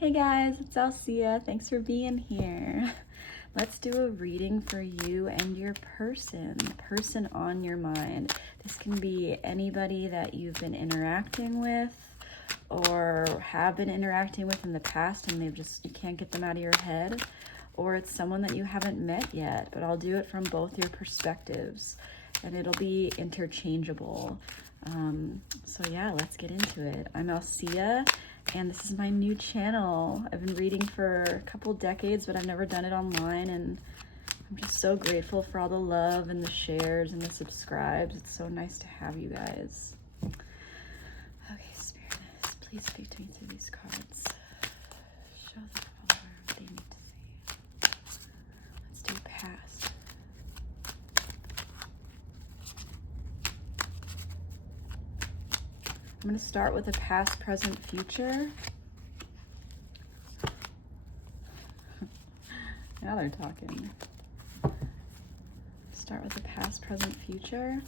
Hey guys, it's Alsea. Thanks for being here. Let's do a reading for you and your person on your mind. This can be anybody that you've been interacting with or have been interacting with in the past and you can't get them out of your head, or it's someone that you haven't met yet, but I'll do it from both your perspectives and it'll be interchangeable. So yeah, let's get into it. I'm Alsea, and this is my new channel. I've been reading for a couple decades, but I've never done it online, and I'm just so grateful for all the love and the shares and the subscribes. It's so nice to have you guys. Okay, Spirit, please speak to me through these cards. Show the follower what they need to see. Let's do past. I'm going to start with a past, present, future. Now they're talking. Start with the past, present, future.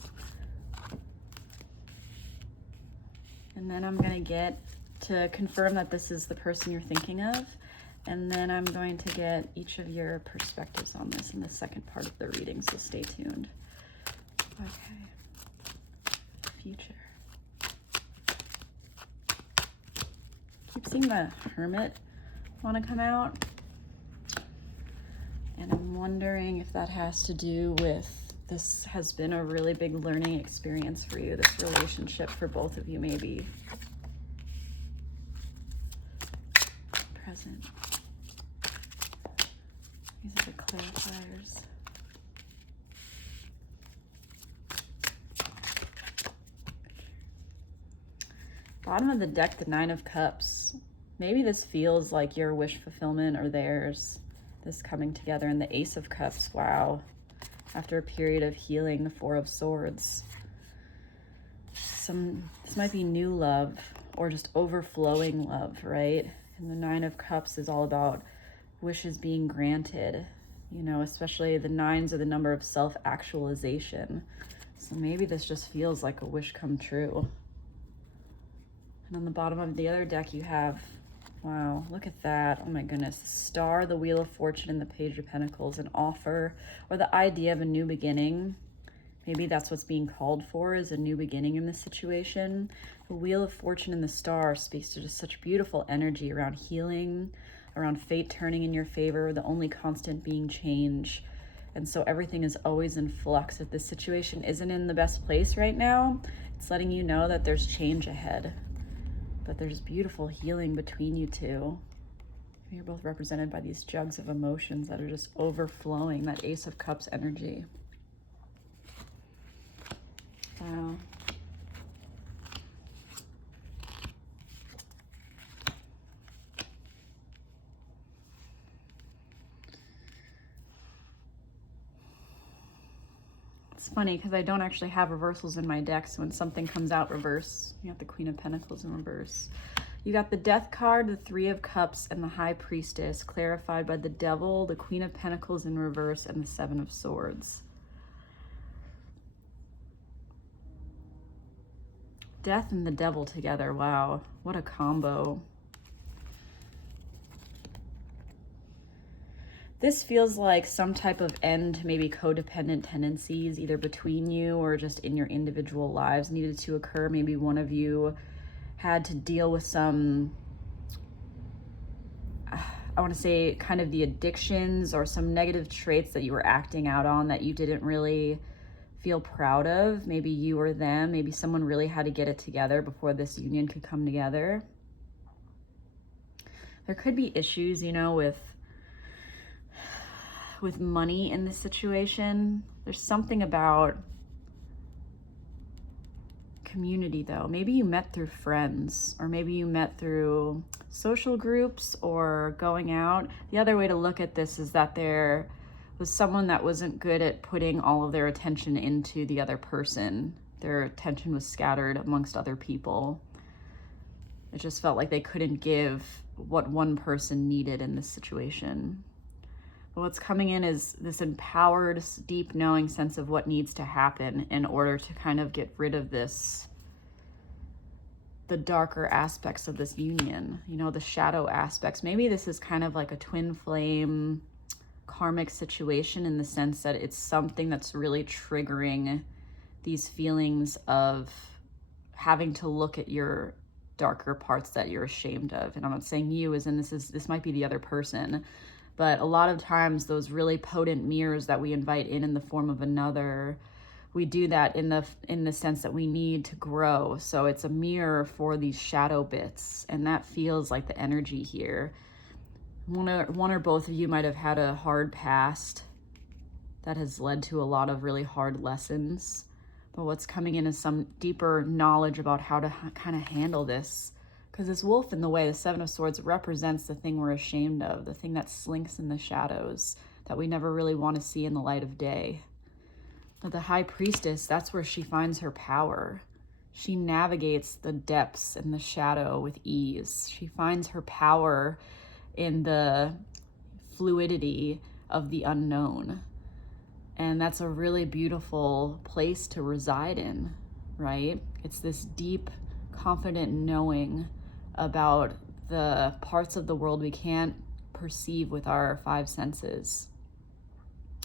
And then I'm going to get to confirm that this is the person you're thinking of. And then I'm going to get each of your perspectives on this in the second part of the reading, so stay tuned. Okay. Future. Keep seeing the Hermit want to come out, and I'm wondering if that has to do with this has been a really big learning experience for you, this relationship for both of you maybe. Present. These are the clarifiers. Bottom of the deck, the Nine of Cups. Maybe this feels like your wish fulfillment or theirs, this coming together. And the Ace of Cups, wow. After a period of healing, the Four of Swords. This might be new love or just overflowing love, right? And the Nine of Cups is all about wishes being granted, you know, especially the nines are the number of self-actualization. So maybe this just feels like a wish come true. And on the bottom of the other deck, you have, wow, look at that. Oh my goodness. The Star, the Wheel of Fortune, and the Page of Pentacles, an offer or the idea of a new beginning. Maybe that's what's being called for, is a new beginning in this situation. The Wheel of Fortune and the Star speaks to just such beautiful energy around healing, around fate turning in your favor, the only constant being change. And so everything is always in flux. If this situation isn't in the best place right now, it's letting you know that there's change ahead. But there's beautiful healing between you two. You're both represented by these jugs of emotions that are just overflowing, that Ace of Cups energy. Wow. It's funny because I don't actually have reversals in my deck, so when something comes out reverse, you have the Queen of Pentacles in reverse. You got the Death card, the Three of Cups, and the High Priestess, clarified by the Devil, the Queen of Pentacles in reverse, and the Seven of Swords. Death and the Devil together, wow, what a combo. This feels like some type of end to maybe codependent tendencies, either between you or just in your individual lives, needed to occur. Maybe one of you had to deal with some, I want to say kind of the addictions or some negative traits that you were acting out on that you didn't really feel proud of. Maybe you or them, maybe someone really had to get it together before this union could come together. There could be issues, you know, with money in this situation. There's something about community though. Maybe you met through friends, or maybe you met through social groups or going out. The other way to look at this is that there was someone that wasn't good at putting all of their attention into the other person. Their attention was scattered amongst other people. It just felt like they couldn't give what one person needed in this situation. But what's coming in is this empowered, deep knowing sense of what needs to happen in order to kind of get rid of this the darker aspects of this union, you know, the shadow aspects. Maybe this is kind of like a twin flame karmic situation in the sense that it's something that's really triggering these feelings of having to look at your darker parts that you're ashamed of. And I'm not saying you as in this might be the other person, but a lot of times those really potent mirrors that we invite in the form of another, we do that in the sense that we need to grow. So it's a mirror for these shadow bits, and that feels like the energy here. One or both of you might have had a hard past that has led to a lot of really hard lessons. But what's coming in is some deeper knowledge about how to kind of handle this. Because this wolf in the way, the Seven of Swords, represents the thing we're ashamed of, the thing that slinks in the shadows, that we never really want to see in the light of day. But the High Priestess, that's where she finds her power. She navigates the depths and the shadow with ease. She finds her power in the fluidity of the unknown. And that's a really beautiful place to reside in, right? It's this deep, confident knowing about the parts of the world we can't perceive with our five senses.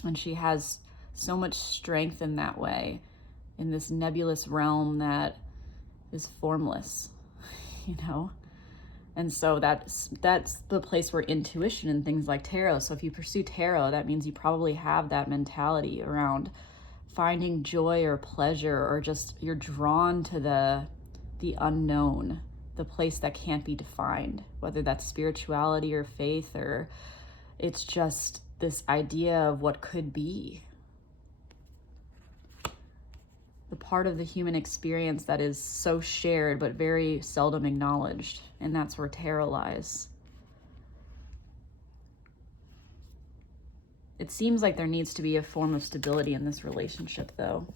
And she has so much strength in that way, in this nebulous realm that is formless, you know? And so that's the place where intuition and things like tarot. So if you pursue tarot, that means you probably have that mentality around finding joy or pleasure, or just you're drawn to the unknown, the place that can't be defined, whether that's spirituality or faith, or it's just this idea of what could be. The part of the human experience that is so shared but very seldom acknowledged, and that's where tarot lies. It seems like there needs to be a form of stability in this relationship, though.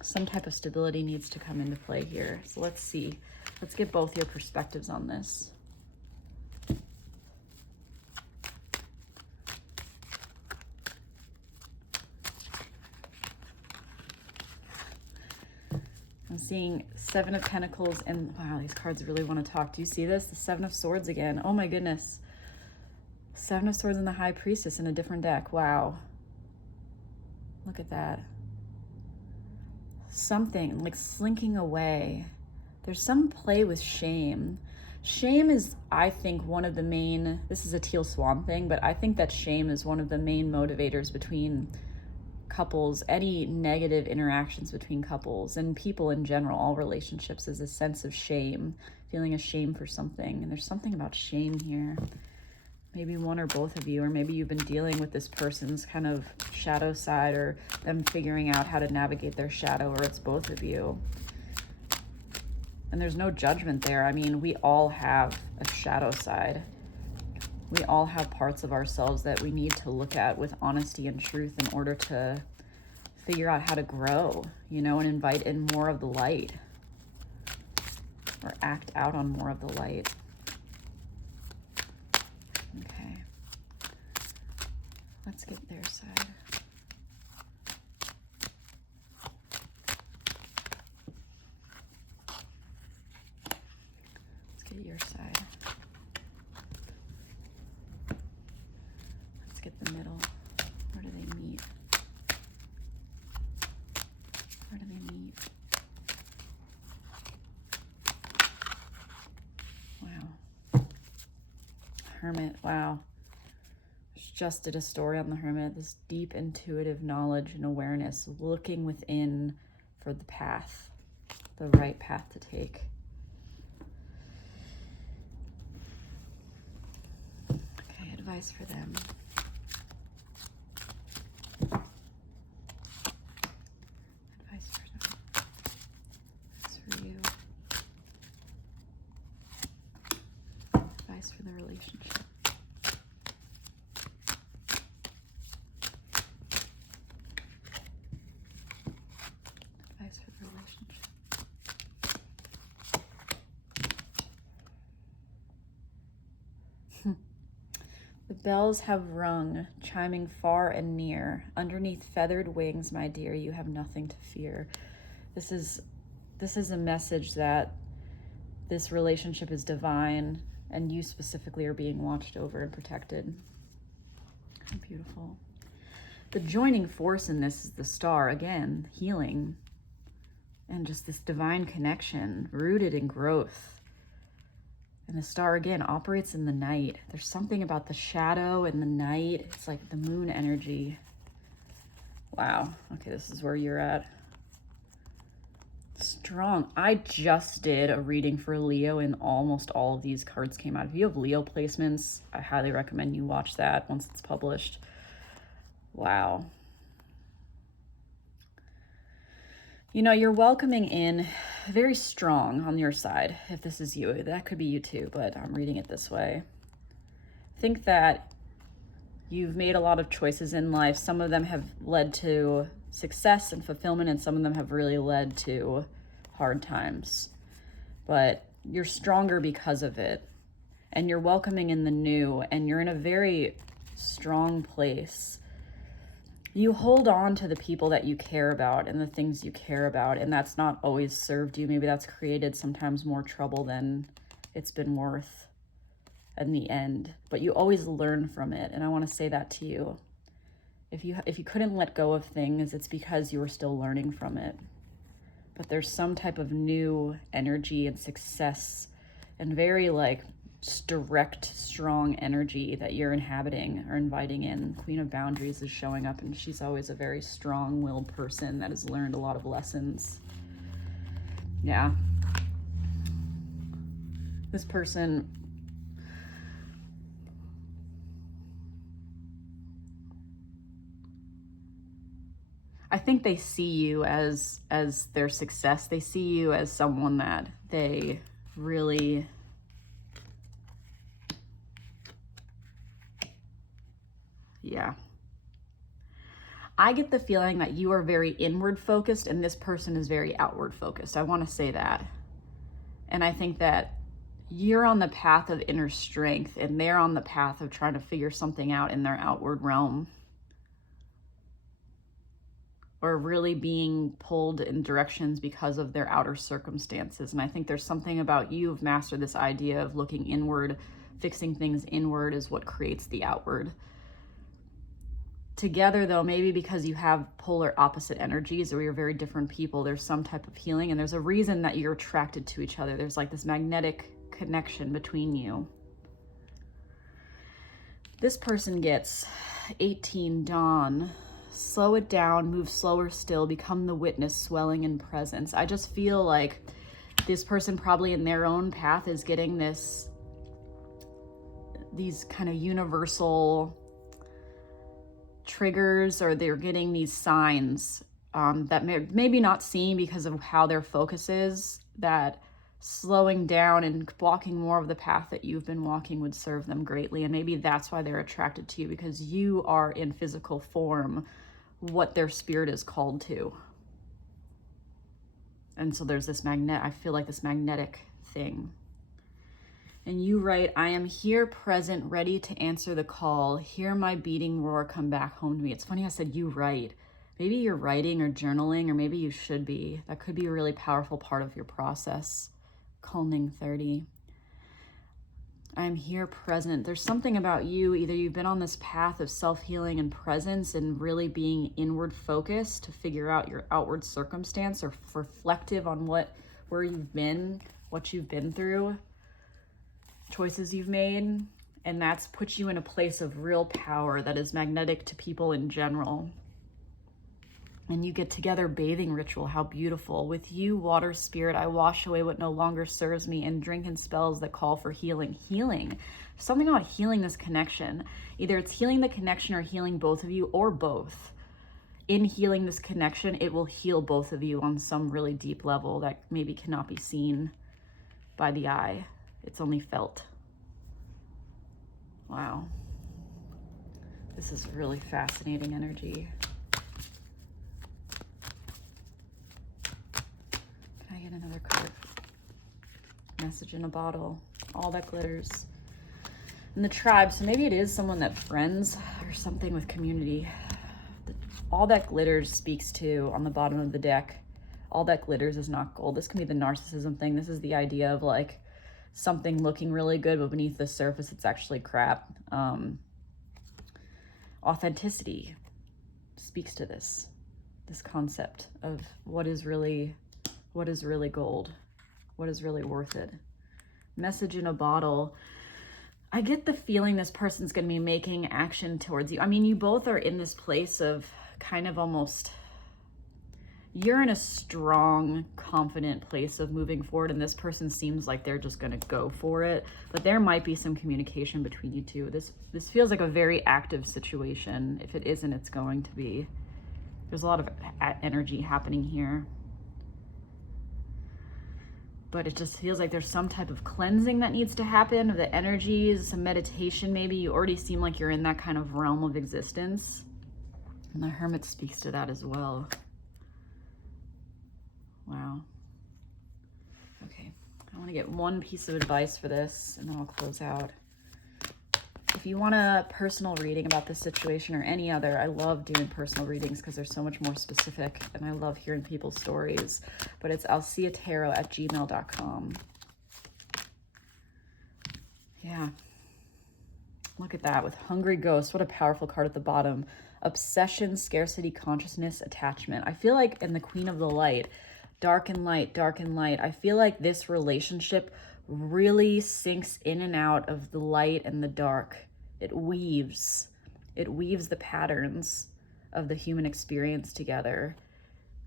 Some type of stability needs to come into play here. So let's see. Let's get both your perspectives on this. I'm seeing Seven of Pentacles, and wow, these cards really want to talk. Do you see this? The Seven of Swords again. Oh my goodness. Seven of Swords and the High Priestess in a different deck. Wow. Look at that. Something like slinking away. There's some play with shame. Shame is, I think, one of the main, this is a teal swan thing, but I think that shame is one of the main motivators between couples, any negative interactions between couples and people in general, all relationships, is a sense of shame, feeling ashamed for something. And there's something about shame here. Maybe one or both of you, or maybe you've been dealing with this person's kind of shadow side, or them figuring out how to navigate their shadow, or it's both of you. And there's no judgment there. I mean, we all have a shadow side. We all have parts of ourselves that we need to look at with honesty and truth in order to figure out how to grow, you know, and invite in more of the light, or act out on more of the light. Okay. Let's get their side. Let's get your side. Let's get the middle. Where do they meet? Where do they meet? Wow. Hermit. Wow. Just did a story on the Hermit. This deep intuitive knowledge and awareness, looking within for the path, the right path to take. Okay, advice for them. Advice for them. Advice for you. Advice for the relationship. Advice for the relationship. The bells have rung, chiming far and near. Underneath feathered wings, my dear, you have nothing to fear. This is a message that This relationship is divine, and you specifically are being watched over and protected. How beautiful. The joining force in this is the star, again, healing, and just this divine connection rooted in growth. And the star, again, operates in the night. There's something about the shadow and the night. It's like the moon energy. Wow. Okay, this is where you're at. Strong. I just did a reading for Leo and almost all of these cards came out. If you have Leo placements, I highly recommend you watch that once it's published. Wow. You know, you're welcoming in very strong on your side. If this is you, that could be you too, but I'm reading it this way. Think that you've made a lot of choices in life. Some of them have led to success and fulfillment, and some of them have really led to hard times. But you're stronger because of it. And you're welcoming in the new, and you're in a very strong place. You hold on to the people that you care about and the things you care about, and that's not always served you. Maybe that's created sometimes more trouble than it's been worth in the end. But you always learn from it, and I want to say that to you. If you couldn't let go of things, it's because you were still learning from it. But there's some type of new energy and success and very like direct, strong energy that you're inhabiting or inviting in. Queen of Boundaries is showing up, and she's always a very strong-willed person that has learned a lot of lessons. Yeah. This person, I think they see you as their success. They see you as someone that they really I get the feeling that you are very inward focused and this person is very outward focused. I want to say that. And I think that you're on the path of inner strength and they're on the path of trying to figure something out in their outward realm, or really being pulled in directions because of their outer circumstances. And I think there's something about you've mastered this idea of looking inward, fixing things inward is what creates the outward. Together though, maybe because you have polar opposite energies or you're very different people, there's some type of healing, and there's a reason that you're attracted to each other. There's like this magnetic connection between you. This person gets 18 Dawn. Slow it down, move slower still, become the witness, swelling in presence. I just feel like this person probably in their own path is getting these kind of universal triggers, or they're getting these signs that maybe not seeing because of how their focus is, that slowing down and walking more of the path that you've been walking would serve them greatly. And maybe that's why they're attracted to you, because you are in physical form what their spirit is called to. And so there's this I feel like this magnetic thing. And you write, I am here present, ready to answer the call. Hear my beating roar, come back home to me. It's funny I said you write. Maybe you're writing or journaling, or maybe you should be. That could be a really powerful part of your process. Calming 30. I'm here present. There's something about you, either you've been on this path of self-healing and presence and really being inward focused to figure out your outward circumstance, or reflective on where you've been, what you've been through, choices you've made, and that's put you in a place of real power that is magnetic to people in general. And you get together, bathing ritual, how beautiful. With you, water spirit, I wash away what no longer serves me and drink in spells that call for healing. Healing. Something about healing this connection. Either it's healing the connection or healing both of you, or both. In healing this connection, it will heal both of you on some really deep level that maybe cannot be seen by the eye. It's only felt. Wow. This is really fascinating energy. Can I get another card? Message in a bottle. All that glitters. And the tribe, so maybe it is someone that friends or something with community. All that glitters speaks to, on the bottom of the deck, All that glitters is not gold. This can be the narcissism thing. This is the idea of like something looking really good, but beneath the surface, it's actually crap. Authenticity speaks to this concept of what is really gold, what is really worth it. Message in a bottle. I get the feeling this person's going to be making action towards you. I mean, you both are in this place of kind of almost, you're in a strong, confident place of moving forward, and this person seems like they're just going to go for it. But there might be some communication between you two. This feels like a very active situation. If it isn't, it's going to be. There's a lot of energy happening here. But it just feels like there's some type of cleansing that needs to happen of the energies, some meditation maybe. You already seem like you're in that kind of realm of existence. And the Hermit speaks to that as well. Wow. Okay, I want to get one piece of advice for this, and then I'll close out. If you want a personal reading about this situation or any other, I love doing personal readings because they're so much more specific, and I love hearing people's stories. But it's alseatarot@gmail.com. Yeah. Look at that with Hungry Ghost. What a powerful card at the bottom. Obsession, scarcity, consciousness, attachment. I feel like in the Queen of the Light, dark and light, dark and light. I feel like this relationship really sinks in and out of the light and the dark. It weaves the patterns of the human experience together.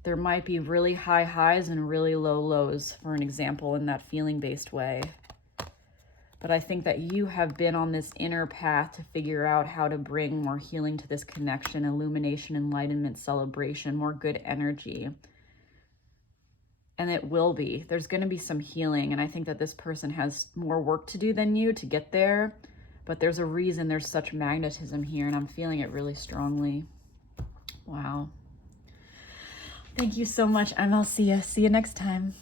There might be really high highs and really low lows, for an example, in that feeling-based way. But I think that you have been on this inner path to figure out how to bring more healing to this connection, illumination, enlightenment, celebration, more good energy. And it will be. There's going to be some healing. And I think that this person has more work to do than you to get there. But there's a reason there's such magnetism here. And I'm feeling it really strongly. Wow. Thank you so much. I'm Alsea. See you next time.